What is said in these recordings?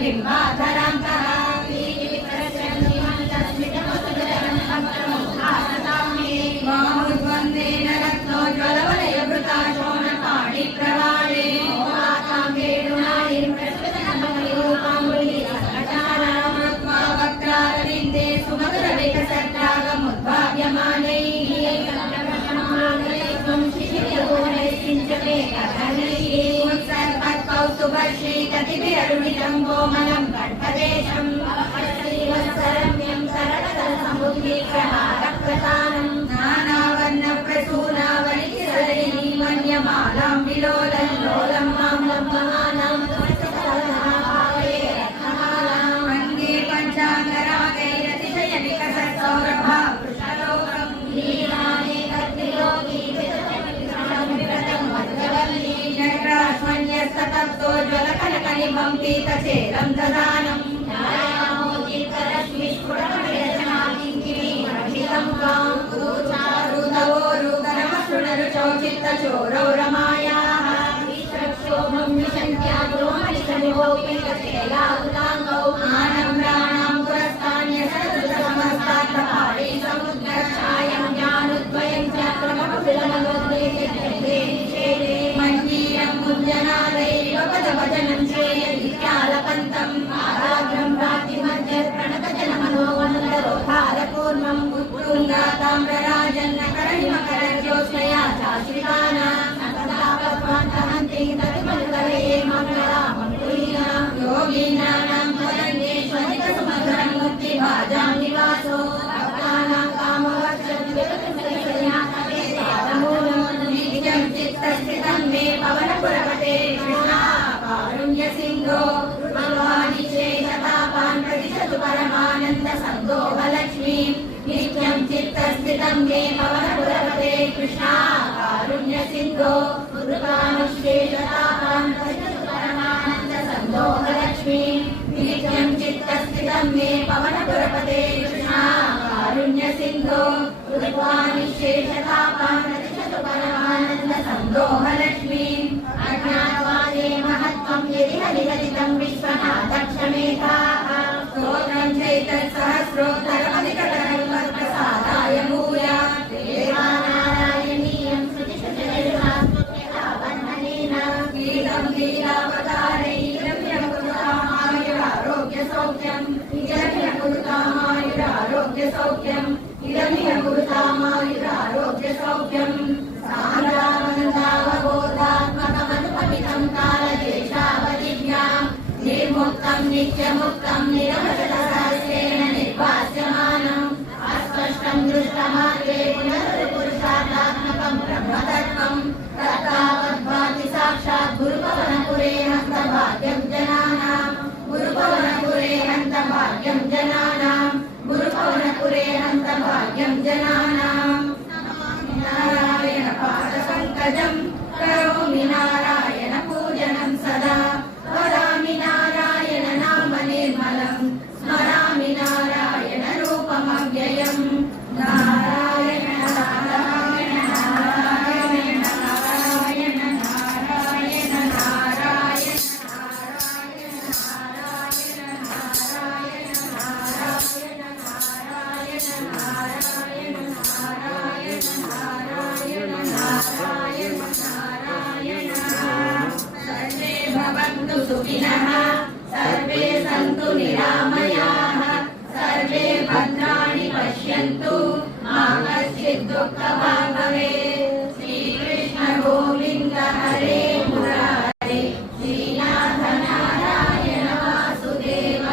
बिम्बाधरान्तः मामुद्वन्देन रत्नोज्ज्वलवलयभृता शोणपाणिप्रवाले मोहातां वेणुनायिं प्रस्फुटनमयूपाम्बुलीसकटानां वक्त्रारविन्दे सुमधुरविकसद्रागमुद्भाव्यमानैः उत्सर्गत्कौस्तुभश्रीकटिभिररुणितं कोमलं कण्ठदेशम् वत्सरम्यं सरलसमुद्रीग्रहारप्रदानं नानावर्णप्रसूनावलिसरैर्मन्यमालां विलोलल्लोलं मां लम्बमानां अङ्गे पञ्चाङ्गरागैरतिशयविकसत्सौरभा वृषलोकं नीलानेकत्रिलोकीवितमध्यवल्लीजग्रास्मन्यस्ततप्तो ज्वलकनकनिभं पीतचेरं ददानं चित्तचोरौ रमायाः शोभं विशन्त्यागोमनिशनिभौपिकचेलावुताङ्गौ आनम्राणां पुरस्तान्यसरदृशमस्तात्तपाळी समुद्रच्छायं ज्ञानुद्वयं च प्रमकुलमनोद्वेषे मञ्जीरं कुञ्जनादैव पदभजनं श्रेयदित्यालपन्तम् आराग्रं प्राप्तिमध्यप्रणतजनमनोवन्दरोधारपूर्णम् उत्तुङ्गाताम्रराजन्नकरणिमकरज्योत्स्नया चाश्रितानां सकलापद्वान्तहन्ति तत्मनुकरे मङ्गलामङ्गुलीनां योगीनां परन्येष्वधिकसुमधुरं मुक्तिभाजां निवासो भक्तानां कामवर्षद्विगतसंशयातमूलं नित्यं चित्तस्थितं मे पवनपुरपते कृष्णा कारुण्यसिन्धो भगवानि शेषतापान् प्रतिशतु परमानन्दसन्दोहलक्ष्मीं नित्यं चित्तस्थितं मे पवनपुरपते कृष्णा कारुण्यसिन्धो दुर्गानुशेषतापान् प्रतिशतु परमानन्दसन्दोहलक्ष्मीं नित्यं चित्तस्थितं मे पवनपुरपते कृष्णा कारुण्यसिन्धो दुर्गानुशेषतापान् प्रतिशतु परमानन्दसन्दोहलक्ष्मीं अज्ञातवादे महत्त्वं यदि हरिहरितं विश्वनाथक्षमेताः स्तोत्रं चैतत्सहस्रोत्तरमधिकतरं तत्प्रसादाय भूयात् देवानारायणीयं श्रुतिशतचरितास्तुत्यलावन्ननेन गीतं लीलावतारैरमिरमुरुतामायुरारोग्यसौख्यं इदमिरमुरुतामायुरारोग्यसौख्यं इदमिरमुरुतामायुरारोग्यसौख्यं सान्द्रावनदावबोधात्मकमनुपमितं कालदेशावधिभ्यां निर्मुक्तं नित्यमुक्तं निरवशतसहस्रेण निर्वास्यमानम् अस्पष्टं दृष्टमात्रे पुनरुपुरुषार्थात्मकं ब्रह्मतत्त्वं तत्तावद्भाति साक्षात् गुरुपवनपुरे हस्तभाग्यं जनानां गुरुपवनपुरे हन्तभाग्यं जनानां गुरुपवनपुरे हन्तभाग्यं जनानां नारायण पादपङ्कजं करोमि नारायण पूजनं सदा वदामि नारायण नाम निर्मलं स्मरामि नारायण रूपमव्ययम् नारायण नारायण नारायण नारायण नारायण नारायण सर्वे भवन्तु सुखिनः सर्वे सन्तु निरामयाः सर्वे भद्राणि पश्यन्तु मा कश्चित् दुःखभाग् भवेत् श्रीकृष्ण गोविन्द हरे मुरारे श्रीनाथ नारायण वासुदेव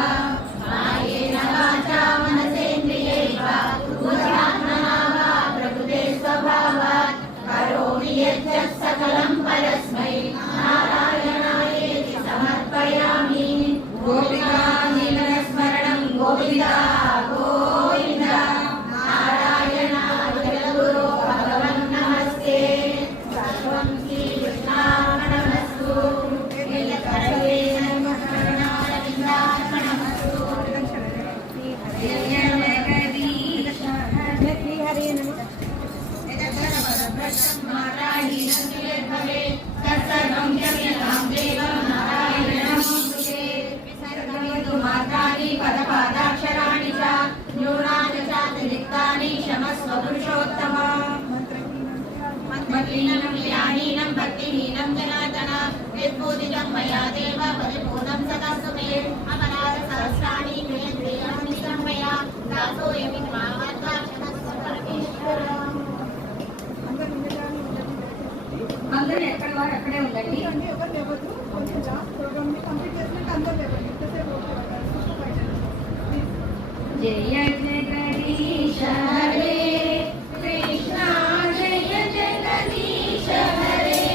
कायेन वाचा मनसेन्द्रियैर्वा बुद्ध्यात्मना वा प्रकृते स्वभावात् करोमि यत् सकलं परस्मै नारायणायेति समर्पयामि गोपिका जीवनस्मरणं गोविन्दा गोविन्द नारायण जगद्गुरो भगवन् नमस्ते सर्वं श्रीकृष्णार्पणमस्तु हरे नमः सर्वं क्षम्यतां देवं नारायणं जय जगदीश हरे कृष्णा जय जगदीश हरे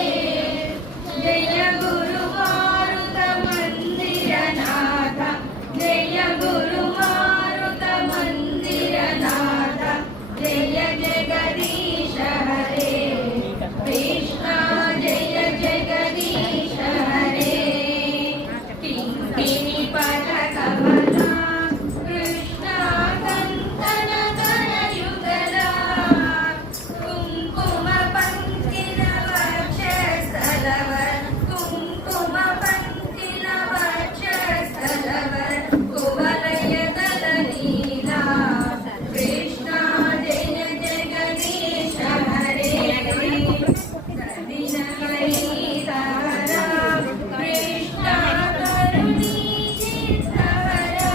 जय गुरु मारुत मंदिर नाथ जय गुरु मारुत मंदिर नाथ जय जगदीश हरे कृष्णा जय जगदीश हरे किंकिणी पद कमला कृष्णा कंकण कर युगला कुंकुम पंकिल वक्षस्थलवर कुंकुम पंकिल वक्षस्थलवर कुवलय दल नीला कृष्णा जय जगदीश हरे दीनवैतारा कृष्णा करुणी चित्तहरा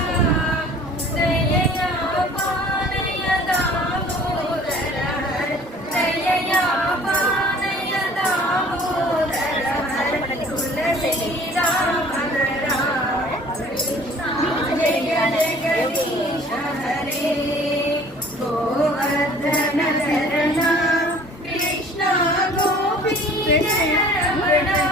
दयया पालय दामोदर हर दयया पालय दामोदर हर तुलसी राम हरा कृष्णा जय जगदीश हरे गोवर्धन धरणा कृष्णा गोपी रमणा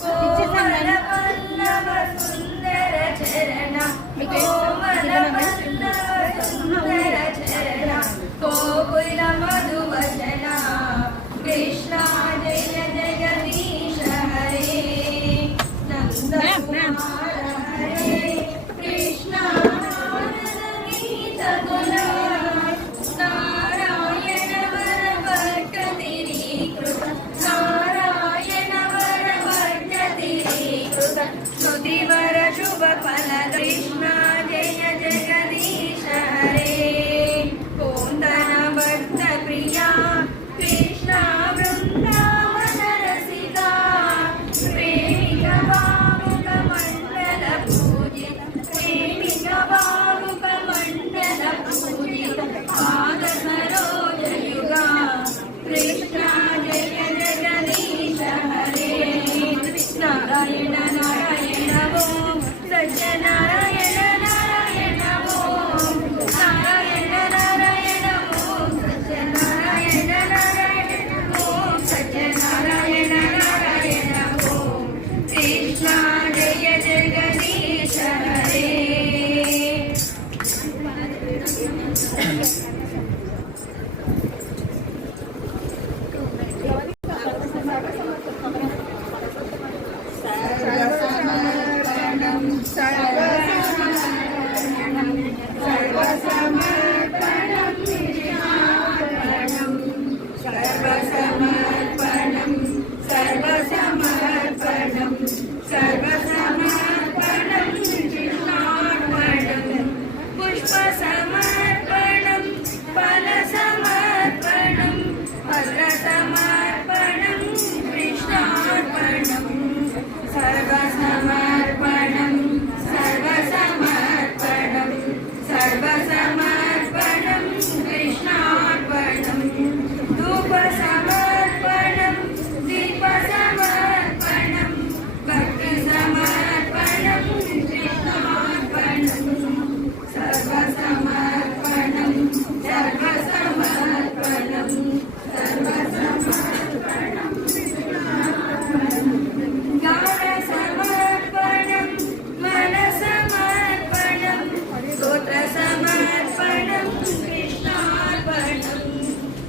कोमल वल्लभ सुंदर चरणा कोमल वल्लभ सुंदर चरणा कोकुल मधुवचना कृष्णा जय जगदीश हरे नंद कुमार हरे कृष्णा नारद गीत गुना नारायण वर भट्ट तिरीकृत नारायण वर भट्ट तिरीकृत स्तुतिवर शुभ फल कृष्णा जय जगदीश हरे कोंदन भक्त प्रिया कृष्णा वृंदावन रसिका प्रेमिक भावुक मंडल पूजित प्रेमिक भावुक मंडल पूजित पाद सरोज युगा कृष्णा जय जगदीश हरे नारायण नारायण ओम सत्यनारायण नारायण ओम नारायण नारायण ओम सत्यनारायण नारायण ओम सत्यनारायण नारायण ओम कृष्णा जय जगदीश हरे सर्वसमर्पणं सर्वसमर्पणं सर्वसमर्पणं सर्वसमर्पणं सर्वसमर्पणं सर्वसमर्पणं कृष्णार्पणं पुष्पसमर्पणं फलसमर्पणं पत्रसमर्पणं कृष्णार्पणं सर्वसमर्पणं सर्वसमर्पणं सर्वसमर्पणं कृष्णार्पणं धूपसमर्पणं दीपसमर्पणं भक्तिसमर्पणं कृष्णार्पणं सर्वसमर्पणं सर्वसमर्पणं सर्वसमर्पणं गानसमर्पणं मनसमर्पणं स्तोत्रसमर्पणं कृष्णार्पणं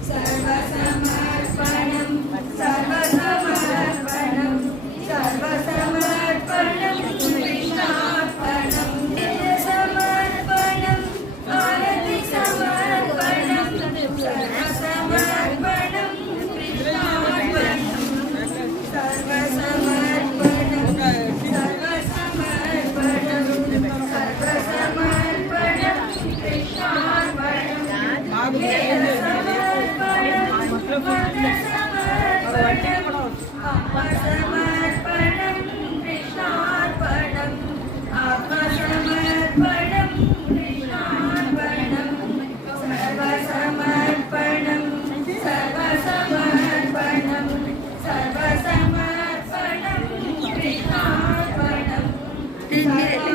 सर्वसमर्पणं सर्वसमर्पणं सर्वसमर्पणं कृष्णार्पणं समर्पणं आरतिसमर्पणं सर्वसमर्पणं कृष्णार्पणं सर्वसमर्पणं सर्वसमर्पणं सर्वसमर्पणं कृष्णार्पणं आत्मसमर्पणं कृष्णार्पणं आत्मसमर्पणं कृष्णार्पणं सर्वसमर्पणं सर्वसमर्पणं सर्वसमर्पणं कृष्णार्पणं